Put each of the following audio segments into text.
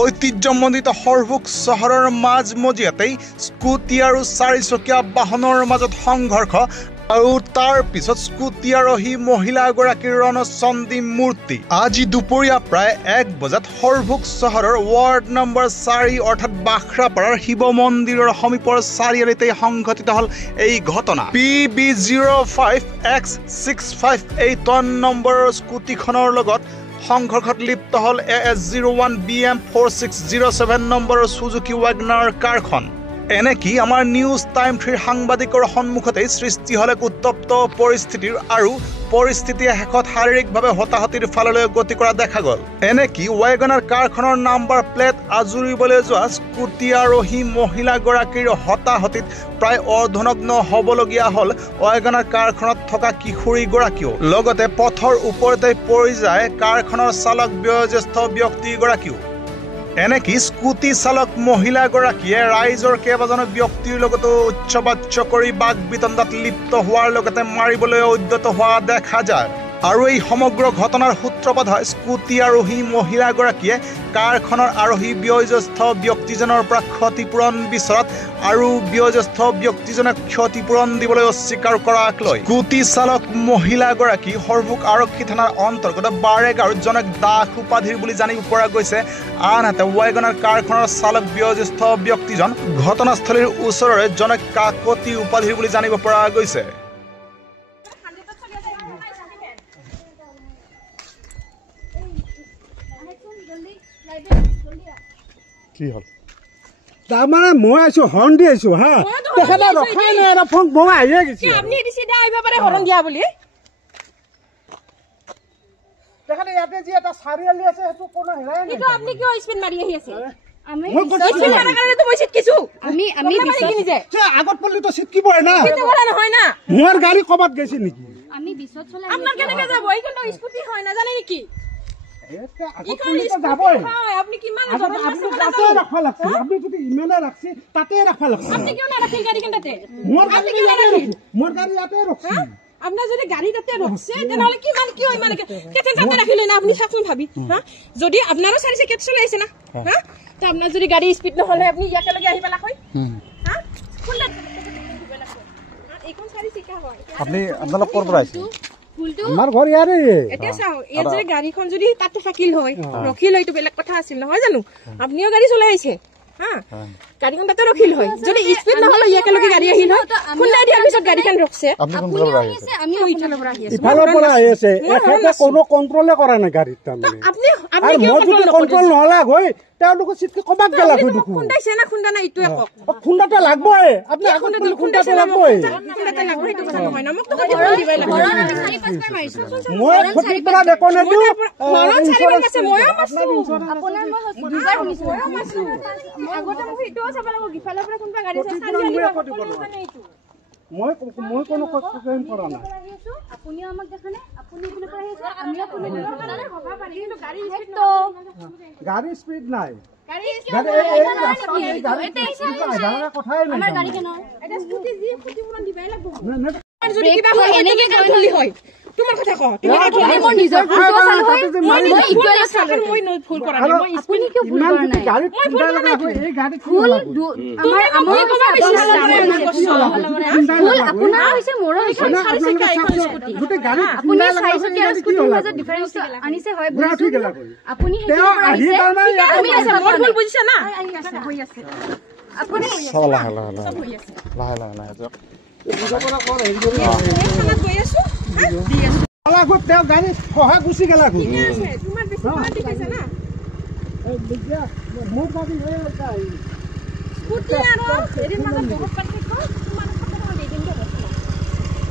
ঐতিহ্যমণ্ডিত সৰভোগ চহৰৰ মাজমজিয়াতেই স্কুটি আৰু চাৰিচকীয়া বাহনৰ মাজত সংঘৰ্ষ আৰু তাৰ পিছত স্কুটি আৰোহী মহিলাগৰাকীৰ ৰণচণ্ডী মূৰ্তি। আজি দুপৰীয়া প্ৰায় 1 বজাত সৰভোগ চহৰৰ ৱাৰ্ড নম্বৰ 4 অৰ্থাৎ বাখৰাপাৰাৰ শিৱ মন্দিৰৰ সমীপৰ চাৰিআলিতে সংঘটিত হ'ল এই ঘটনা। PB05X658 নম্বৰৰ স্কুটিখনৰ লগত সংঘৰ্ষত লিপ্ত হ'ল AS01 BM4607 নম্বৰৰ সুজুকি ৱাগনাৰ কাৰখন। এনেকি আমাৰ নিউজ টাইম 3 সাংবাদিকৰ সন্মুখতেই সৃষ্টি হ'ল এক উত্তপ্ত পৰিস্থিতিৰ আৰু পৰিস্থিতিয়ে শেষত শাৰীৰিকভাৱে হতাহতিৰ ফাললৈ গতি কৰা দেখা গ'ল। এনেকি ৱাগনাৰ কাৰখনৰ নাম্বাৰ প্লেট আজুৰিবলৈ যোৱা স্কুটি আৰোহী মহিলাগৰাকীৰ হতাহতিত প্ৰায় অৰ্ধনগ্ন হ'বলগীয়া হ'ল ৱাগনাৰ কাৰখনত থকা কিশোৰীগৰাকীও। লগতে পথৰ ওপৰতে পৰি যায় কাৰখনৰ চালক বয়োজ্যেষ্ঠ ব্যক্তিগৰাকীও। এনেকি স্কুটি চালক মহিলাগৰাকীয়ে ৰাইজৰ কেইবাজনো ব্যক্তিৰ লগতো উচ্চবাচ্য কৰি বাক বিতণ্ডাত লিপ্ত হোৱাৰ লগতে মাৰিবলৈ উদ্যত হোৱা দেখা যায়। আৰু এই সমগ্ৰ ঘটনাৰ সূত্ৰপাত হয় স্কুটি আৰোহী মহিলাগৰাকীয়ে কাৰখনৰ আৰোহী বয়োজ্যেষ্ঠ ব্যক্তিজনৰ পৰা ক্ষতিপূৰণ বিচৰাত আৰু বয়োজ্যেষ্ঠ ব্যক্তিজনে ক্ষতিপূৰণ দিবলৈ অস্বীকাৰ কৰাক লৈ স্কুটি চালক মহিলাগৰাকী সৰভোগ আৰক্ষী থানাৰ অন্তৰ্গত বাৰেগাঁৱৰ জনক দাস উপাধিৰ বুলি জানিব পৰা গৈছে। আনহাতে ৱাগনাৰ কাৰখনৰ চালক বয়োজ্যেষ্ঠ ব্যক্তিজন ঘটনাস্থলীৰ ওচৰৰে জনক কাকতি উপাধিৰ বুলি জানিব পৰা গৈছে। কি হল তাৰমানে মই আছো হৰ্ণ দি আছো হা তেখেতে ৰখাই নাই আৰু ফোন মই আহিয়ে গৈছে আপুনি দিছিদা আহিব পাৰে হৰ্ণ দিয়া বুলি তেখেতে ইয়াতে যি এটা চাৰিআলি আছে সেইটো কোনো হেৰাই নাই কিন্তু আপুনি কিয় স্পিড মাৰি আহি আছে আমি স্পিড মাৰা কাৰণে তো মই সিট কিছো আমি আগত পল্লি তো সিট কি পৰে না সিট পৰে নহয় না মোৰ গাড়ী কবাত গৈছে নেকি আমি বিছত চলাই আপোনাৰ কেনেকৈ যাব এই কিন্তু স্কুটি হয় না জানে নেকি আপনি কিমান তাতে রাখা লাগছে আপনি যদি ইমেলে রাখছি তাতে রাখা লাগছে আপনি কিয় না রাখেন গাড়ি কেনতে মোর গাড়ি ইয়াতে রাখছি আপনার যদি গাড়ি তাতে রাখছে তেনহলে কিমান কি হয় মানে কেতেন তাতে রাখিলে না আপনি সাকন ভাবি হ্যাঁ যদি আপনারও সারি সেকেট চলাইছে না হ্যাঁ তো আপনার যদি গাড়ি স্পিড নহলে আপনি ইয়াকে লাগি আহি পেলা কই হ্যাঁ খুললে এইখন সারি শিকা হয় আপনি আপনার কোৰ পৰা আইছে আমাৰ ঘৰ ইয়াৰে এটা চাও এই যে গাড়ীখন যদি তাতে থাকিল হয় ৰখিল হয়তো বেলেগ কথা আছিল নহয় জানো আপনিও গাড়ী চলাই আছে হ্যাঁ গাড়ীখন তাতে ৰখিল হয় যদি স্পিড নহলে ইয়াকে লাগি গাড়ী আহিল হয় খুলাই দিয়াৰ পিছত গাড়ীখন ৰখছে আপুনি আছে আমি ইফালৰ পৰা আহি আছো ইফালৰ পৰা আহি আছে এখেতে কোনো কন্ট্ৰলে কৰা নাই গাড়ীত তাৰমানে আপনি কিয় কন্ট্ৰল নহলা গৈ তেওঁলোকৰ সিটকে কবাক গলা গৈ দেখো খুন্দাইছে না খুন্দা না ইটো এক খুন্দাটা লাগবই আপনি আগত খুন্দাটা লাগবই খুন্দাটা লাগবই এইটো কথা নহয় না মোক তো কথা দিবাই লাগিব মই খুটি পৰা দেখো না তো মৰণ চাৰিবাৰ আছে ময়ো মাছো আপোনাৰ মই দুবাৰ শুনিছো ময়ো মাছো আগতে মোক ইটো চাব লাগিব গিফালৰ পৰা কোনবা গাড়ী চাৰি আলিব মানে এইটো মই কোনো ক্লেম কৰা নাই আপুনি আমাক দেখানে আপুনি কোনে পৰা আহিছে আমি আপুনি কোনে হবা পাৰি কিন্তু গাড়ী স্পিড গাড়ী স্পিড নাই গাড়ী কথাই নাই আমাৰ গাড়ী কেন এটা স্কুটি যি ক্ষতিপূৰণ দিবাই লাগিব যদি কিবা হয় এনেকে গলি হয় তোমাৰ কথা কও তুমি মোৰ নিজৰ ভুল চাল হয় মই ইকুৱেল চাল মই ভুল কৰা নাই মই আপুনি কিয় ভুল কৰা নাই গাড়ী ভুল এই গাড়ী ভুল আমাৰ কবা বেছি ভুল আপোনাৰ হৈছে মোৰ হৈছে চাৰি চকা এখন স্কুটি গুটে গাড়ী আপুনি চাৰি চকা স্কুটিৰ মাজত ডিফাৰেন্স আনিছে হয় বুজিছো আপুনি হেটো আহিছে আমি আছে মোৰ ভুল বুজিছা না হৈ আছে আপুনি লাহে তেওঁ গাড়ী সহায় গুচি গেলা তোমাৰ বেছি পাতি কৈছে না মোৰ গাড়ী হৈ আছে স্কুটি আৰু হেৰি মাজত বহুত পাৰ্থক্য তোমাৰ কথা দি দিম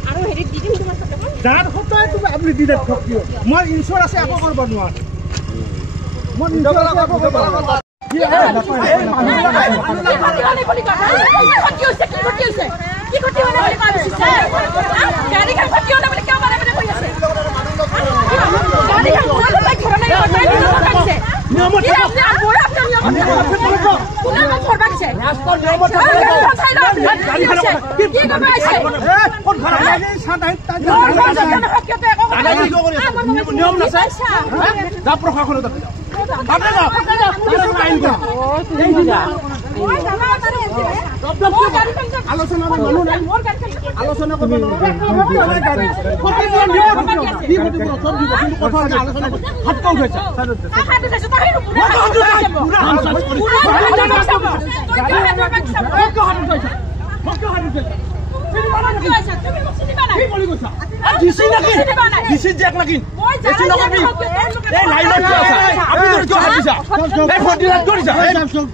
আৰু হেৰি দি দিম তোমাৰ কথা যাৰ সদায় তুমি আপুনি দি দিয়ক কিয় মই ইনস্যুৰ আছে একো কৰিব নোৱাৰো মই ইনস্যুৰ আছে একো কৰিব নোৱাৰো কি হয় কি ক্ষতি হয় বুলি কৈছে গাড়ী খন ক্ষতি হয় বুলি কিয় বাৰে বাৰে কৈ আছে গাড়ী খন কোনে বাই ঘৰ নাই কৈছে নিয়মত গাড়ী খানা কথা কি কৰিব আহিছে? কোন খানা এই সাত আই তাই নিয়ম নাছে যা প্ৰশাসনে তাতে যাও তাতে যাও আইন কৰা আলোচনা মানুহ নাই আলোচনা কৰিব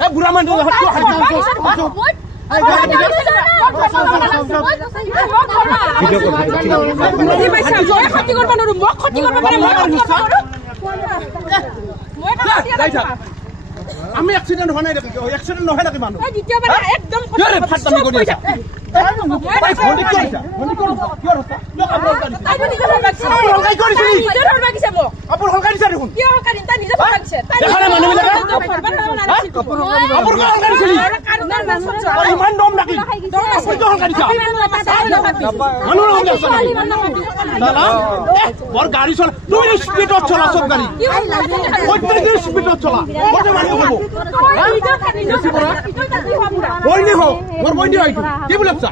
বুঢ়া মানুহ আমি এক্সিডেন্ট হোৱা নাই দেখি এক্সিডেন্ট নহয় নেকি মানুহ ইমান দম নাকি বৰ গাড়ী চলা তুমি স্পীডত চলা চব গাড়ী প্ৰত্যেক স্পীডত চলা বইনি হওক মোৰ বইনি হয়তো কি বুলি ভাবছা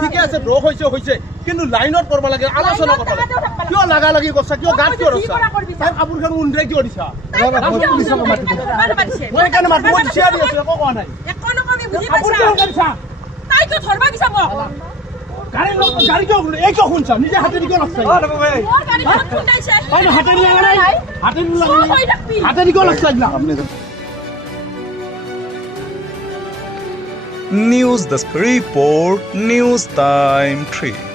ঠিকে আছে ৰোগ হৈছে কিন্তু লাইনত কৰিব লাগে আলোচনা কৰিব লাগে কিয় লাগা লাগি কৰিছা কিয় গাত কিয় ৰছা তাই কাপোৰখন উন্দ্ৰাই কিয় দিছা মই কেনে মাত মই চিয়া দি আছো একো কোৱা নাই গাড়ী কিয় এই কিয় শুনছা নিজে হাতেদি কিয় লাগছা হাতেদি কিয় লাগছা News Desk Report, News Time 3.